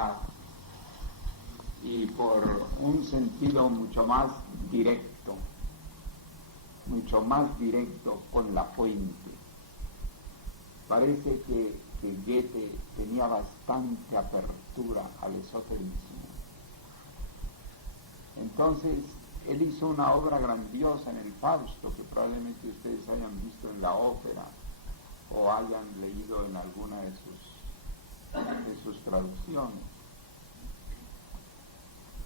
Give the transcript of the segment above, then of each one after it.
sagacidad y por un sentido mucho más directo con la fuente. Parece que Goethe tenía bastante apertura al esoterismo. Entonces, él hizo una obra grandiosa en el Fausto, que probablemente ustedes hayan visto en la ópera o hayan leído en alguna de sus traducciones.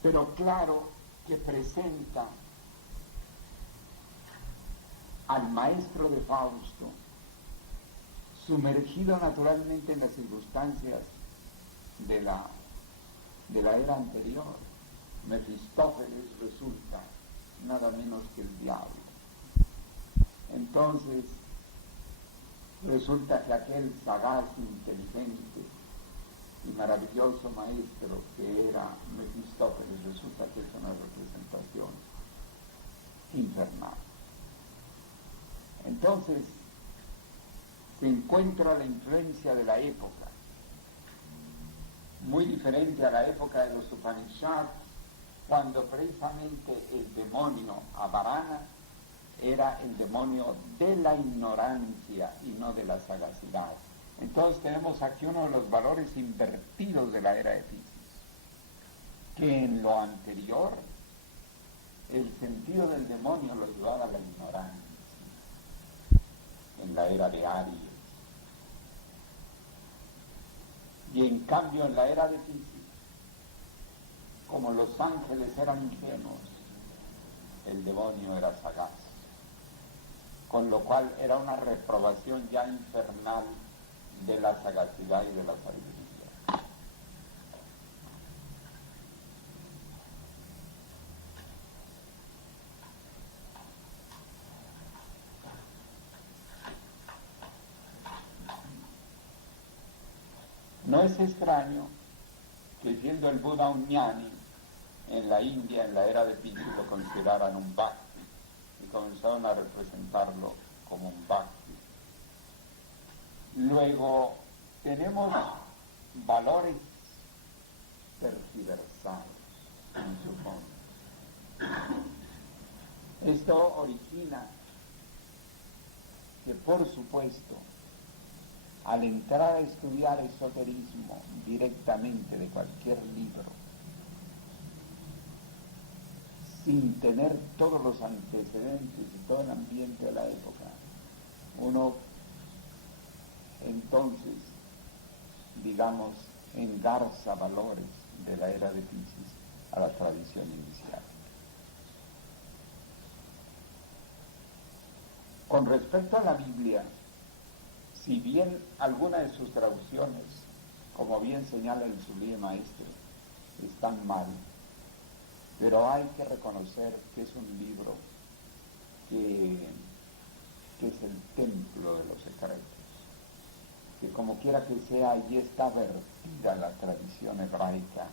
Pero claro que presenta al maestro de Fausto sumergido naturalmente en las circunstancias de la era anterior. Mefistófeles resulta nada menos que el diablo. Entonces, resulta que aquel sagaz, inteligente y maravilloso maestro que era Mefistófeles, resulta que es una representación infernal. Entonces, se encuentra la influencia de la época, muy diferente a la época de los Upanishads, cuando precisamente el demonio Avarana era el demonio de la ignorancia y no de la sagacidad. Entonces tenemos aquí uno de los valores invertidos de la era de Piscis, que en lo anterior el sentido del demonio lo llevaba a la ignorancia, en la era de Aries. Y en cambio en la era de Piscis, como los ángeles eran ingenuos, el demonio era sagaz, con lo cual era una reprobación ya infernal de la sagacidad y de la sabiduría. No es extraño que siendo el Buda un ñani, en la India, en la era de Piscis, lo consideraran un bhakti y comenzaron a representarlo como un bhakti. Luego tenemos valores tergiversados en su fondo. Esto origina que, por supuesto, al entrar a estudiar esoterismo directamente de cualquier libro, sin tener todos los antecedentes y todo el ambiente de la época, uno entonces, digamos, engarza valores de la era de Piscis a la tradición inicial. Con respecto a la Biblia, si bien alguna de sus traducciones, como bien señala el Sublime Maestro, están mal, pero hay que reconocer que es un libro que es el templo de los secretos, que como quiera que sea, allí está vertida la tradición hebraica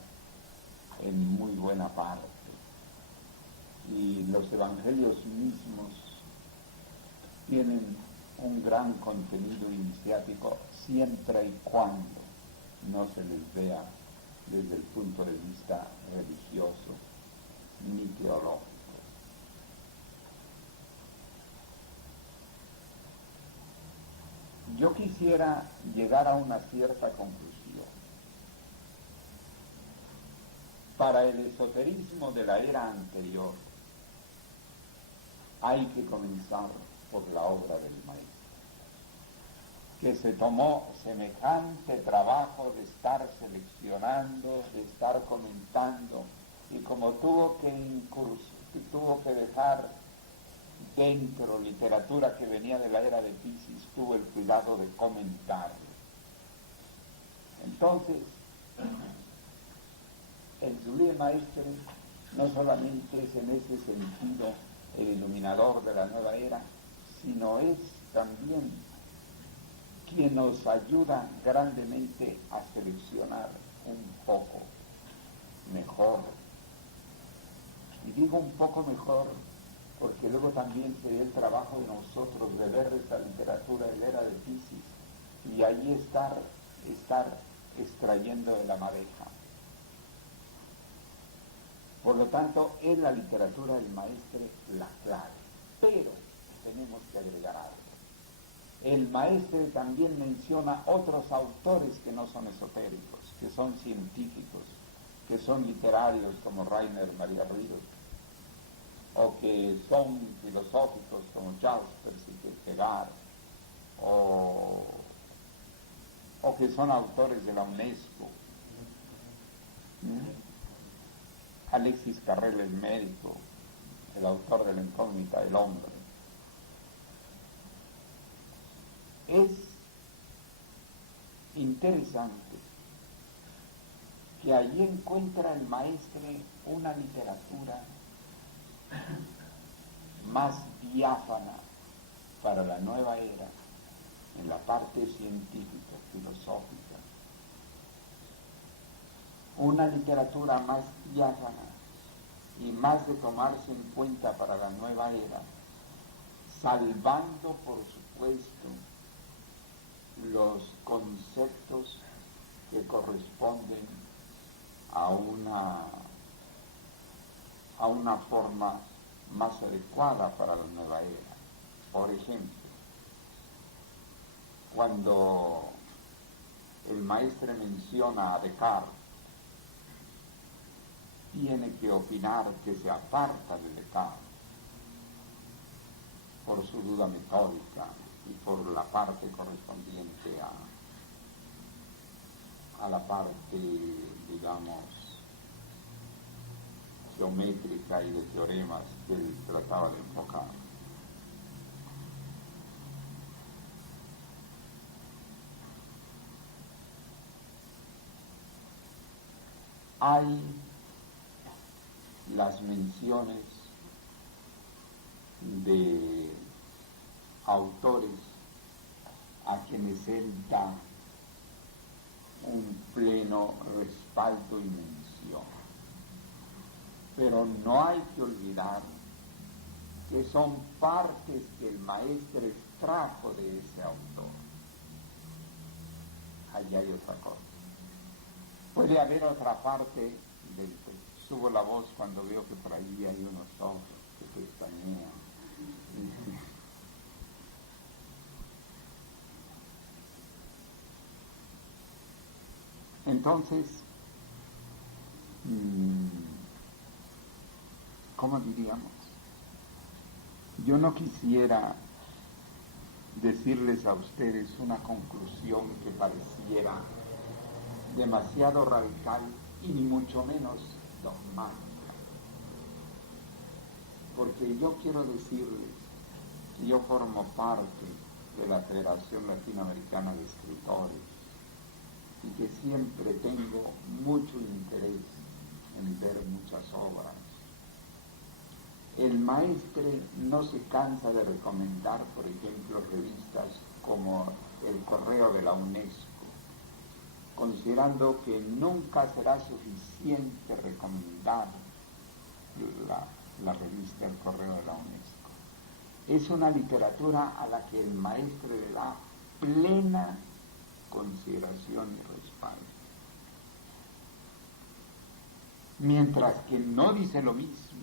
en muy buena parte, y los evangelios mismos tienen un gran contenido iniciático siempre y cuando no se les vea desde el punto de vista religioso ni teológico. Yo quisiera llegar a una cierta conclusión. Para el esoterismo de la era anterior hay que comenzar por la obra del maestro, que se tomó semejante trabajo de estar seleccionando, de estar comentando, y como tuvo que dejar dentro literatura que venía de la era de Piscis, tuvo el cuidado de comentarlo. Entonces, el Sublime Maestro no solamente es en ese sentido el iluminador de la nueva era, sino es también quien nos ayuda grandemente a seleccionar un poco mejor. Y digo un poco mejor porque luego también sería el trabajo de nosotros de ver esta literatura de la era de Piscis y ahí estar extrayendo de la madeja Por lo tanto, es la literatura del maestre la clave. Pero tenemos que agregar algo. El maestre también menciona otros autores que no son esotéricos, que son científicos, que son literarios como Rainer Maria Rilke, o que son filosóficos como Jaspers y Kierkegaard, o que son autores de la UNESCO. Alexis Carrel, el médico, el autor de La incógnita del hombre. Es interesante que allí encuentra el maestre una literatura más diáfana para la nueva era en la parte científica, filosófica, una literatura más diáfana y más de tomarse en cuenta para la nueva era, salvando, por supuesto, los conceptos que corresponden a una forma más adecuada para la nueva era. Por ejemplo, cuando el maestre menciona a Descartes, tiene que opinar que se aparta de Descartes por su duda metódica y por la parte correspondiente a la parte, digamos, geométrica y de teoremas que él trataba de enfocar. Hay las menciones de autores a quienes él da un pleno respaldo y mención. Pero no hay que olvidar que son partes que el maestro extrajo de ese autor. Allí hay otra cosa. Puede haber otra parte del que subo la voz cuando veo que por ahí hay unos ojos que pestañean. Entonces, ¿cómo diríamos? Yo no quisiera decirles a ustedes una conclusión que pareciera demasiado radical y ni mucho menos dogmática, porque yo quiero decirles que yo formo parte de la Federación Latinoamericana de Escritores y que siempre tengo mucho interés en ver muchas obras. El maestre no se cansa de recomendar, por ejemplo, revistas como El Correo de la UNESCO, considerando que nunca será suficiente recomendar la revista El Correo de la UNESCO. Es una literatura a la que el maestro le da plena consideración y respaldo. Mientras que no dice lo mismo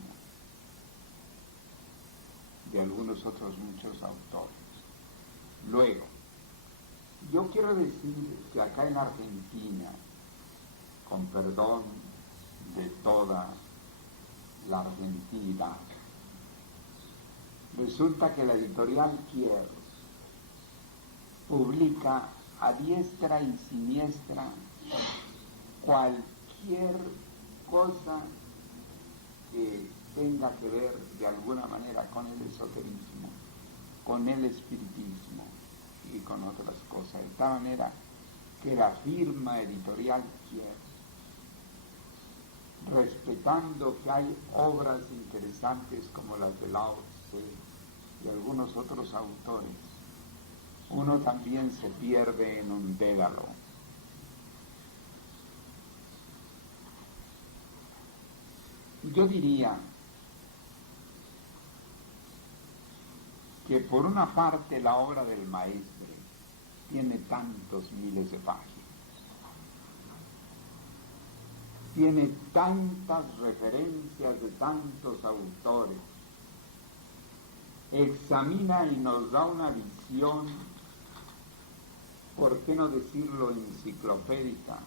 de algunos otros muchos autores. Luego, yo quiero decir que acá en Argentina, con perdón de toda la Argentina, resulta que la editorial Kier publica a diestra y siniestra cualquier cosa que tenga que ver de alguna manera con el esoterismo, con el espiritismo y con otras cosas, de tal manera que la firma editorial Kier, respetando que hay obras interesantes como las de Lao Tse y algunos otros autores, uno también se pierde en un dédalo. Yo diría que por una parte la obra del maestre tiene tantos miles de páginas tiene tantas referencias de tantos autores, examina y nos da una visión, ¿por qué no decirlo enciclopédica,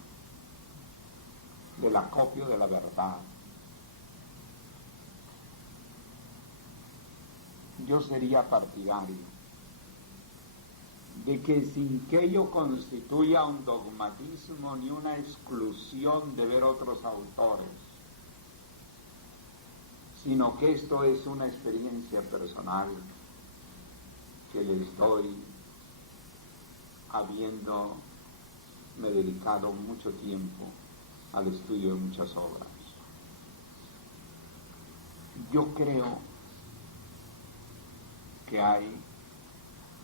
del acopio de la verdad? Yo sería partidario de que sin que ello constituya un dogmatismo ni una exclusión de ver otros autores, sino que esto es una experiencia personal que le estoy habiéndome dedicado mucho tiempo al estudio de muchas obras. Yo creo que hay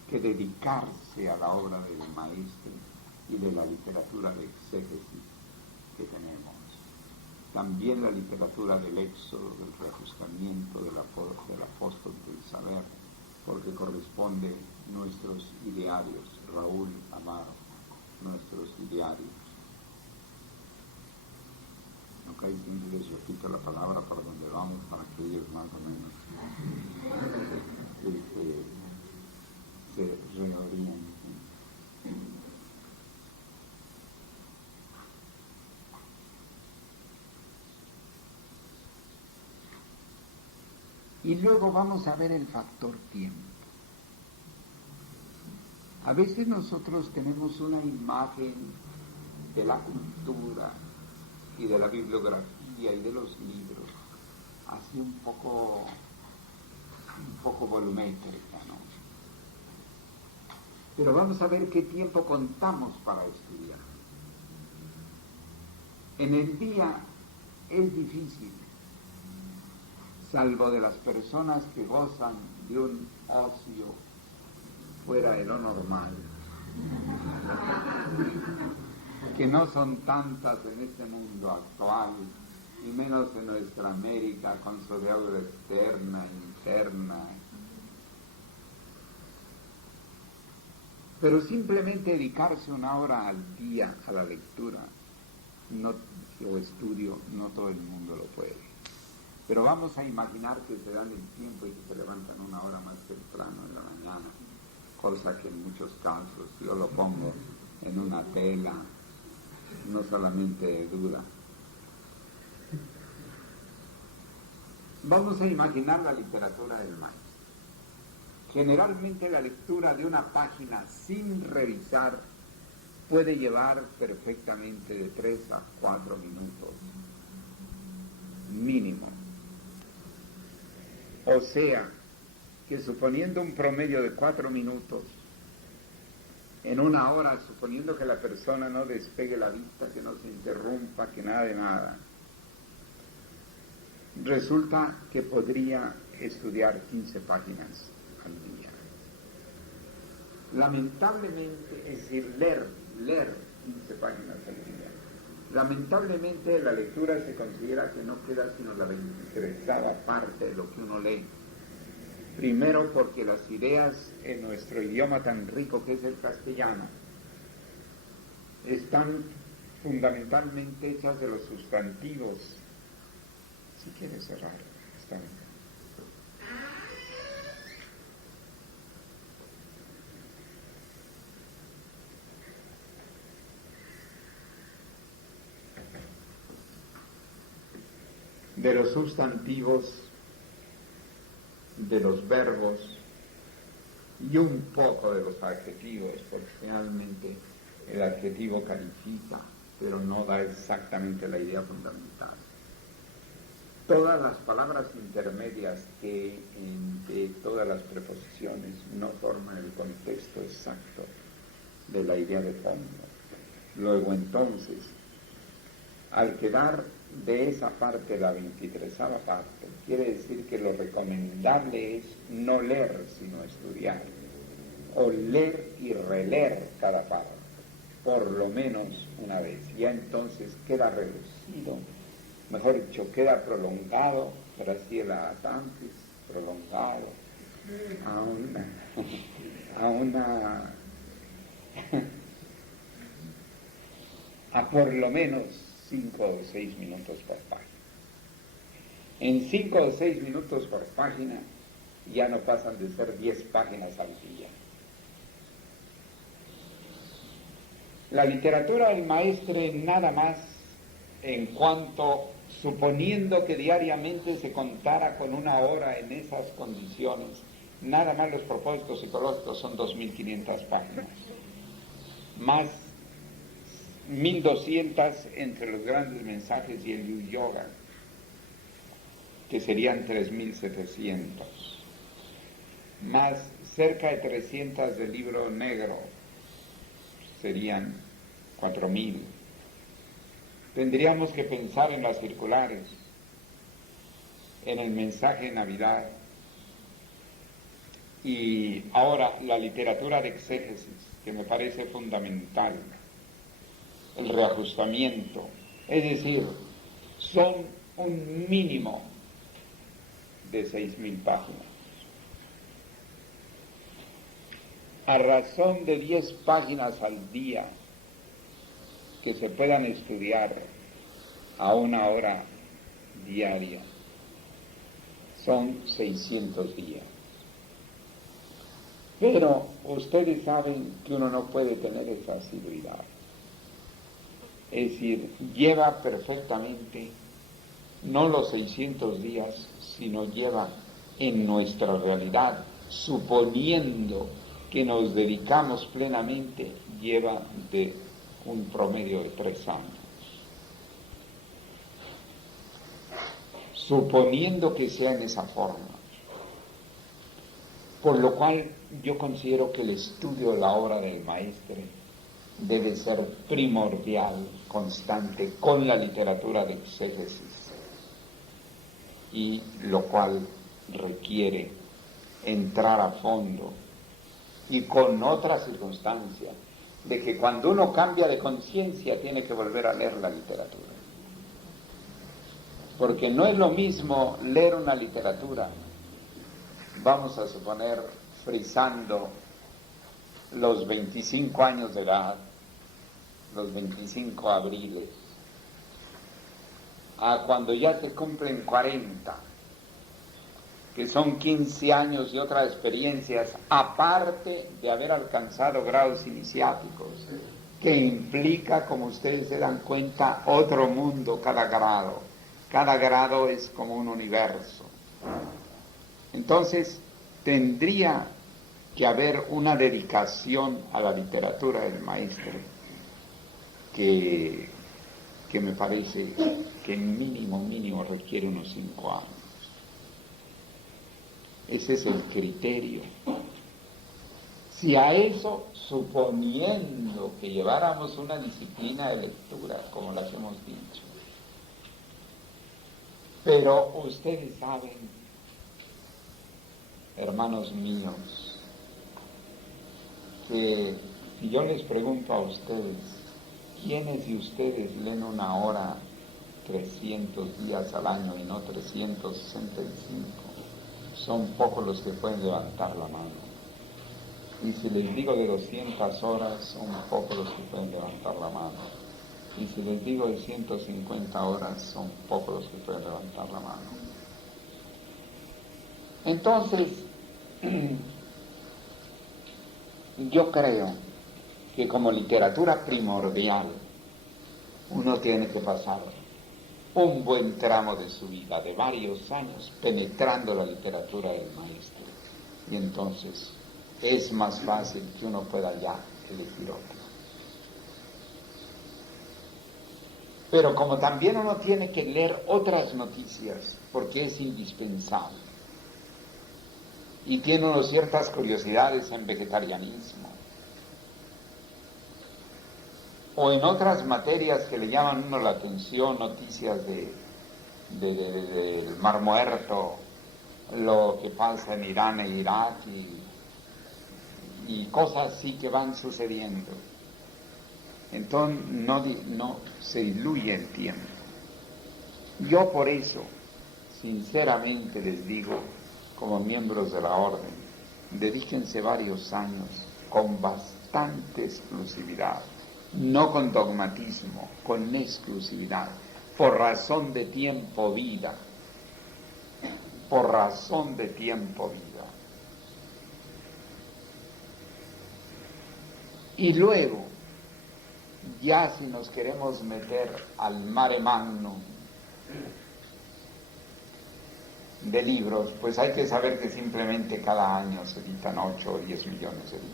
que dedicarse a la obra del maestro y de la literatura de exégesis que tenemos. También la literatura del éxodo, del reajustamiento, del apóstol del saber, porque corresponde nuestros idearios, Raúl Amaro, nuestros idearios. Ok, siempre les repito la palabra para donde vamos, para que ellos más o menos se reorienten. Y luego vamos a ver el factor tiempo. A veces nosotros tenemos una imagen de la cultura y de la bibliografía y de los libros, así un poco volumétrica, ¿no? Pero vamos a ver qué tiempo contamos para estudiar. En el día es difícil, salvo de las personas que gozan de un ocio fuera de lo normal, que no son tantas en este mundo actual, y menos en nuestra América con su deuda externa, interna. Pero simplemente dedicarse una hora al día a la lectura o estudio, no todo el mundo lo puede. Pero vamos a imaginar que se dan el tiempo y que se levantan una hora más temprano en la mañana, cosa que en muchos casos yo lo pongo en una tela, no solamente dura. Vamos a imaginar la literatura del maestro. Generalmente la lectura de una página sin revisar puede llevar perfectamente de 3 a 4 minutos, mínimo. O sea, que suponiendo un promedio de 4 minutos, en una hora, suponiendo que la persona no despegue la vista, que no se interrumpa, que nada de nada, resulta que podría estudiar 15 páginas al día. Lamentablemente, es decir, leer 15 páginas al día. Lamentablemente la lectura se considera que no queda sino la 23ª parte de lo que uno lee. Primero porque las ideas en nuestro idioma tan rico que es el castellano están fundamentalmente hechas de los sustantivos. Si quieres cerrar, está bien. De los sustantivos, de los verbos y un poco de los adjetivos, porque realmente el adjetivo califica, pero no da exactamente la idea fundamental. Todas las palabras intermedias que entre todas las preposiciones no forman el contexto exacto de la idea de fondo. Luego entonces, al quedar de esa parte la 23ª parte, quiere decir que lo recomendable es no leer sino estudiar, o leer y releer cada parte, por lo menos una vez. Ya entonces queda reducido, mejor dicho, queda prolongado, por así el antes, prolongado a por lo menos 5 o 6 minutos por página. En 5 o 6 minutos por página ya no pasan de ser 10 páginas al día. La literatura del maestre nada más en cuanto, suponiendo que diariamente se contara con 1 hora en esas condiciones, nada más los propósitos psicológicos son 2.500 páginas, más 1.200 entre los grandes mensajes y el Yu Yoga, que serían 3.700, más cerca de 300 del libro negro, serían 4.000. Tendríamos que pensar en las circulares, en el mensaje de Navidad, y ahora la literatura de exégesis, que me parece fundamental, el reajustamiento, es decir, son un mínimo de 6.000 páginas. A razón de 10 páginas al día que se puedan estudiar a 1 hora diaria, son 600 días. Pero ustedes saben que uno no puede tener esa asiduidad. Es decir, lleva perfectamente no los 600 días, sino lleva en nuestra realidad, suponiendo que nos dedicamos plenamente, lleva de un promedio de 3 años. Suponiendo que sea en esa forma. Por lo cual yo considero que el estudio de la obra del maestre debe ser primordial, constante, con la literatura de exégesis, y lo cual requiere entrar a fondo y con otra circunstancia, de que cuando uno cambia de conciencia tiene que volver a leer la literatura. Porque no es lo mismo leer una literatura, vamos a suponer, frisando los 25 años de edad, los 25 abriles, a cuando ya te cumplen 40, que son 15 años y otras experiencias, aparte de haber alcanzado grados iniciáticos, que implica, como ustedes se dan cuenta, otro mundo cada grado. Cada grado es como un universo. Entonces, tendría que haber una dedicación a la literatura del maestro, que me parece que mínimo requiere unos 5 años. Ese es el criterio. Si a eso, suponiendo que lleváramos una disciplina de lectura, como las hemos dicho, pero ustedes saben, hermanos míos, que si yo les pregunto a ustedes, ¿quiénes de ustedes leen 1 hora 300 días al año y no 365? Son pocos los que pueden levantar la mano. Y si les digo de 200 horas, son pocos los que pueden levantar la mano. Y si les digo de 150 horas, son pocos los que pueden levantar la mano. Entonces, yo creo que como literatura primordial, uno tiene que pasar un buen tramo de su vida, de varios años, penetrando la literatura del maestro. Y entonces es más fácil que uno pueda ya elegir otro. Pero como también uno tiene que leer otras noticias, porque es indispensable. Y tiene uno ciertas curiosidades en vegetarianismo, o en otras materias que le llaman uno la atención, noticias del Mar Muerto, lo que pasa en Irán e Irak, y cosas así que van sucediendo. Entonces no se diluye el tiempo. Yo por eso, sinceramente les digo, como miembros de la orden, dedíquense varios años con bastante exclusividad, no con dogmatismo, con exclusividad, por razón de tiempo, vida, por razón de tiempo, vida. Y luego, ya si nos queremos meter al mare magnum de libros, pues hay que saber que simplemente cada año se editan 8 o 10 millones de libros.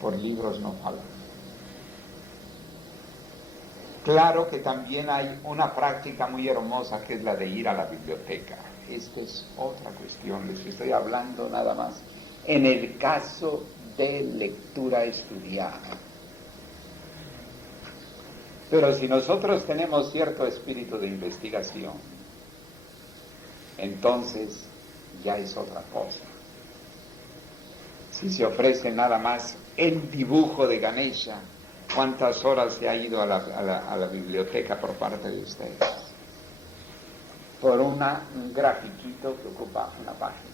Por libros no faltan. Claro que también hay una práctica muy hermosa que es la de ir a la biblioteca. Esta es otra cuestión, les estoy hablando nada más en el caso de lectura estudiada. Pero si nosotros tenemos cierto espíritu de investigación, entonces ya es otra cosa. Si se ofrece nada más el dibujo de Ganesha, ¿cuántas horas se ha ido a la biblioteca por parte de ustedes? Por un grafiquito que ocupa una página.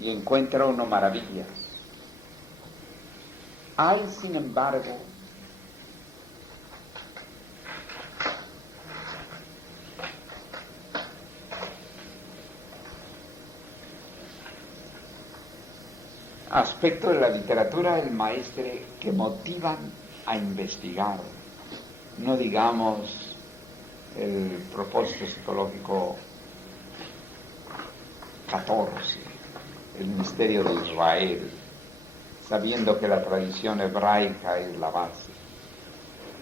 Y encuentra uno maravillas. Hay, sin embargo, aspectos de la literatura del maestre que motivan a investigar, no digamos el propósito psicológico 14, el misterio de Israel, sabiendo que la tradición hebraica es la base.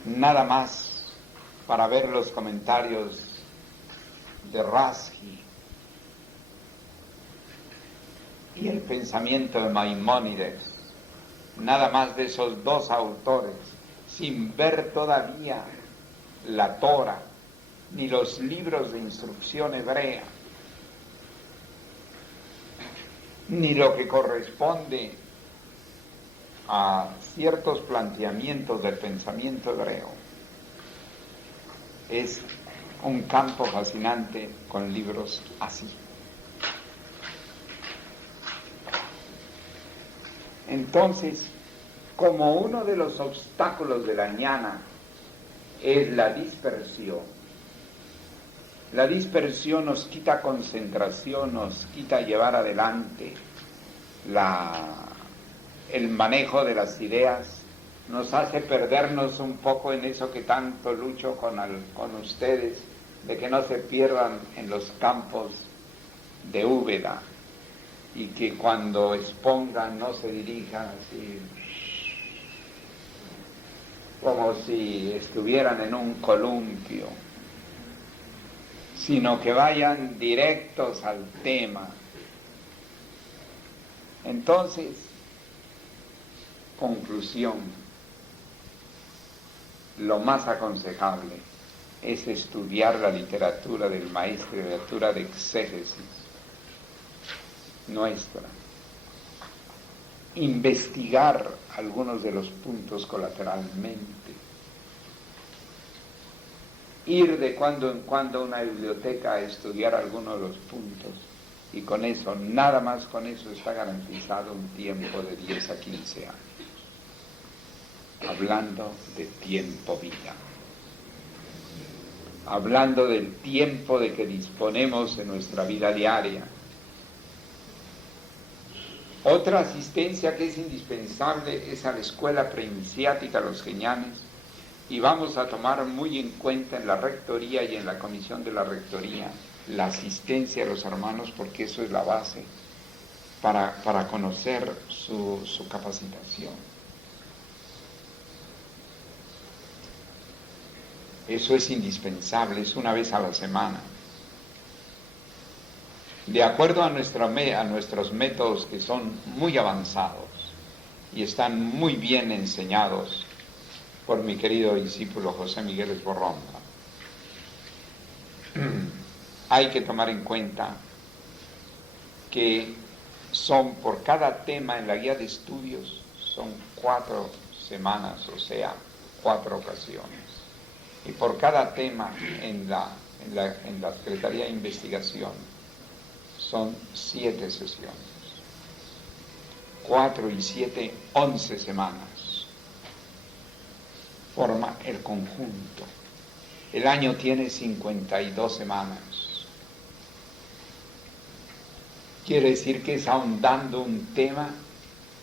Nada más para ver los comentarios de Rashi y el pensamiento de Maimónides, nada más de esos dos autores, sin ver todavía la Torah, ni los libros de instrucción hebrea, ni lo que corresponde a ciertos planteamientos del pensamiento hebreo. Es un campo fascinante con libros así. Entonces, como uno de los obstáculos de la ñana es la dispersión nos quita concentración, nos quita llevar adelante el manejo de las ideas, nos hace perdernos un poco en eso que tanto lucho con ustedes, de que no se pierdan en los campos de Úbeda, y que cuando expongan no se dirijan así como si estuvieran en un columpio, sino que vayan directos al tema. Entonces, conclusión, lo más aconsejable es estudiar la literatura del maestro, la literatura de exégesis nuestra, investigar algunos de los puntos colateralmente, ir de cuando en cuando a una biblioteca a estudiar algunos de los puntos, y con eso, nada más con eso está garantizado un tiempo de 10 a 15 años. Hablando de tiempo vida, hablando del tiempo de que disponemos en nuestra vida diaria. Otra asistencia que es indispensable es a la escuela preiniciática Los Genianes, y vamos a tomar muy en cuenta en la rectoría y en la comisión de la rectoría la asistencia a los hermanos, porque eso es la base para conocer su capacitación. Eso es indispensable, es una vez a la semana. De acuerdo a nuestros métodos, que son muy avanzados y están muy bien enseñados por mi querido discípulo José Miguel Esborronda, hay que tomar en cuenta que son por cada tema en la guía de estudios, son 4 semanas, o sea, 4 ocasiones. Y por cada tema en la Secretaría de Investigación son 7 sesiones. 4 y 7, 11 semanas. forma el conjunto. El año tiene 52 semanas. Quiere decir que es ahondando un tema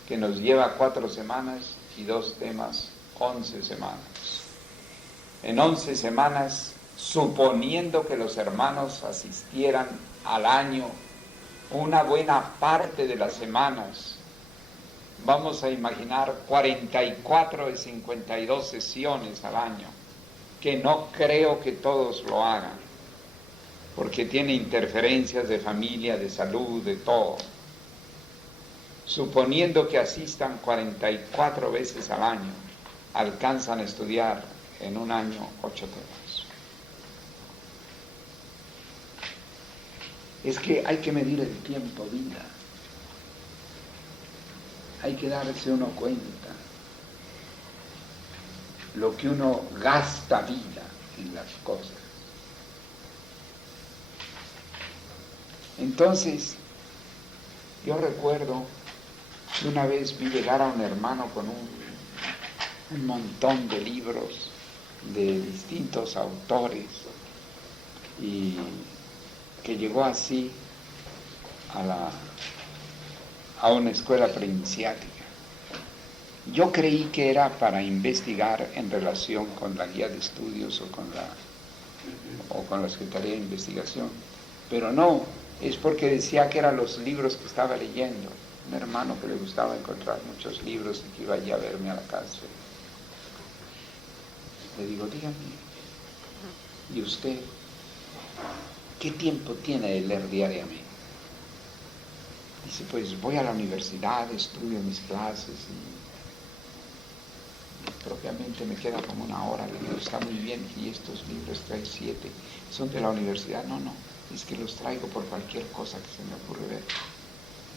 que nos lleva 4 semanas y 2 temas, 11 semanas. En 11 semanas, suponiendo que los hermanos asistieran al año una buena parte de las semanas, vamos a imaginar 44 de 52 sesiones al año, que no creo que todos lo hagan, porque tiene interferencias de familia, de salud, de todo. Suponiendo que asistan 44 veces al año, alcanzan a estudiar en un año 8 temas. Es que hay que medir el tiempo vida. Hay que darse uno cuenta lo que uno gasta vida en las cosas. Entonces, yo recuerdo que una vez vi llegar a un hermano con un montón de libros de distintos autores y que llegó así a una escuela preiniciática. Yo creí que era para investigar en relación con la guía de estudios o con la Secretaría de Investigación, pero no, es porque decía que eran los libros que estaba leyendo. Un hermano que le gustaba encontrar muchos libros y que iba allí a verme a la cárcel. Le digo, dígame, ¿y usted qué tiempo tiene de leer diariamente? Dice, pues voy a la universidad, estudio mis clases y propiamente me queda como una hora. Le digo, está muy bien, y estos libros trae 7, ¿son de la universidad? No, es que los traigo por cualquier cosa que se me ocurre ver.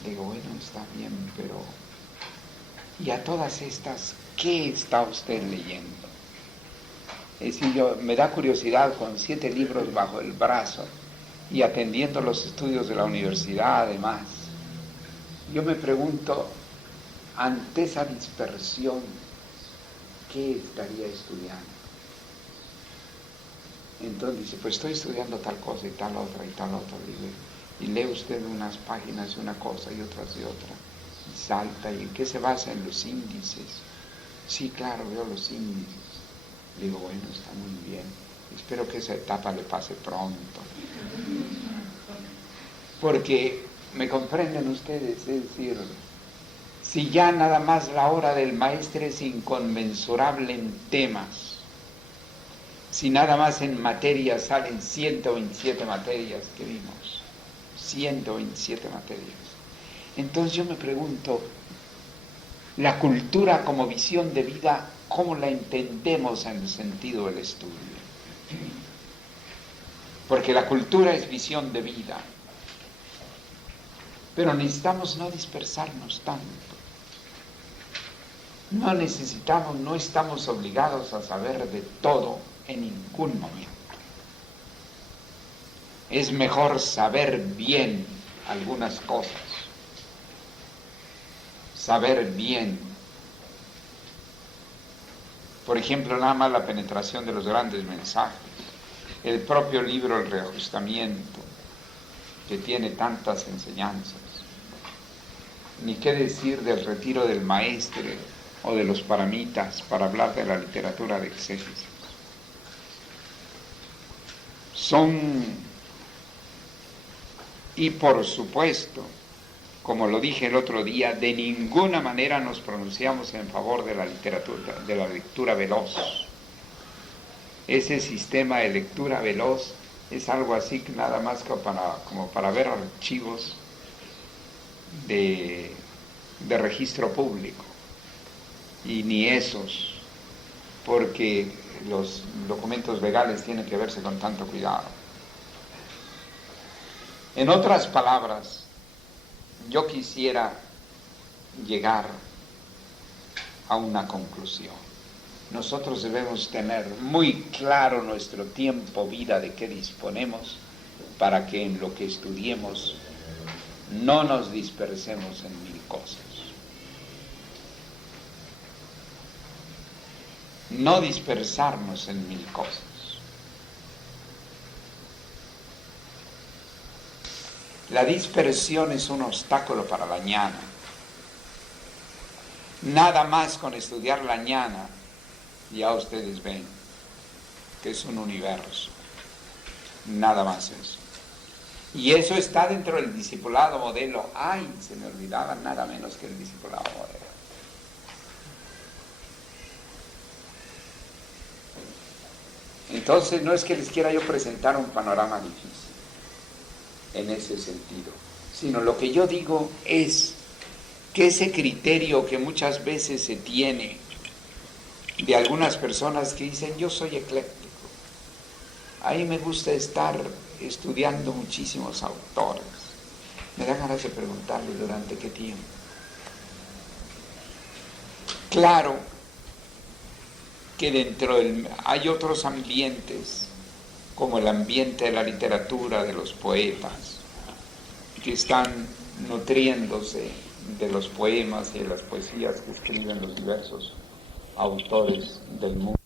Le digo, bueno, está bien, pero ¿y a todas estas qué está usted leyendo? Es decir, me da curiosidad con 7 libros bajo el brazo y atendiendo los estudios de la universidad además. Yo me pregunto, ante esa dispersión, ¿qué estaría estudiando? Entonces dice, pues estoy estudiando tal cosa y tal otra y tal otra. Y lee usted unas páginas de una cosa y otras de otra. Y salta, ¿y en qué se basa? En los índices. Sí, claro, veo los índices. Digo, bueno, está muy bien. Espero que esa etapa le pase pronto. Porque, ¿me comprenden ustedes? Es decir, si ya nada más la hora del maestro es inconmensurable en temas, si nada más en materias salen 127 materias que vimos, 127 materias. Entonces yo me pregunto, la cultura como visión de vida, ¿cómo la entendemos en el sentido del estudio? Porque la cultura es visión de vida, pero necesitamos no dispersarnos tanto. No necesitamos, no estamos obligados a saber de todo en ningún momento. Es mejor saber bien algunas cosas, saber bien. Por ejemplo, nada más la penetración de los grandes mensajes, el propio libro El Reajustamiento, que tiene tantas enseñanzas. Ni qué decir del retiro del maestre o de los paramitas para hablar de la literatura de exégesis. Y por supuesto, como lo dije el otro día, de ninguna manera nos pronunciamos en favor de la literatura, de la lectura veloz. Ese sistema de lectura veloz es algo así que nada más como para ver archivos de registro público, y ni esos, porque los documentos legales tienen que verse con tanto cuidado. En otras palabras, yo quisiera llegar a una conclusión. Nosotros debemos tener muy claro nuestro tiempo, vida, de qué disponemos, para que en lo que estudiemos no nos dispersemos en 1000 cosas. no dispersarnos en mil cosas. La dispersión es un obstáculo para la ñana. Nada más con estudiar la ñana, ya ustedes ven que es un universo. Nada más eso. Y eso está dentro del discipulado modelo. Ay, se me olvidaba nada menos que el discipulado modelo. Entonces no es que les quiera yo presentar un panorama difícil en ese sentido, sino lo que yo digo es que ese criterio que muchas veces se tiene de algunas personas que dicen yo soy ecléctico, a mí me gusta estar estudiando muchísimos autores, me da ganas de preguntarle durante qué tiempo. Claro que hay otros ambientes, como el ambiente de la literatura, de los poetas, que están nutriéndose de los poemas y de las poesías que escriben los diversos autores del mundo.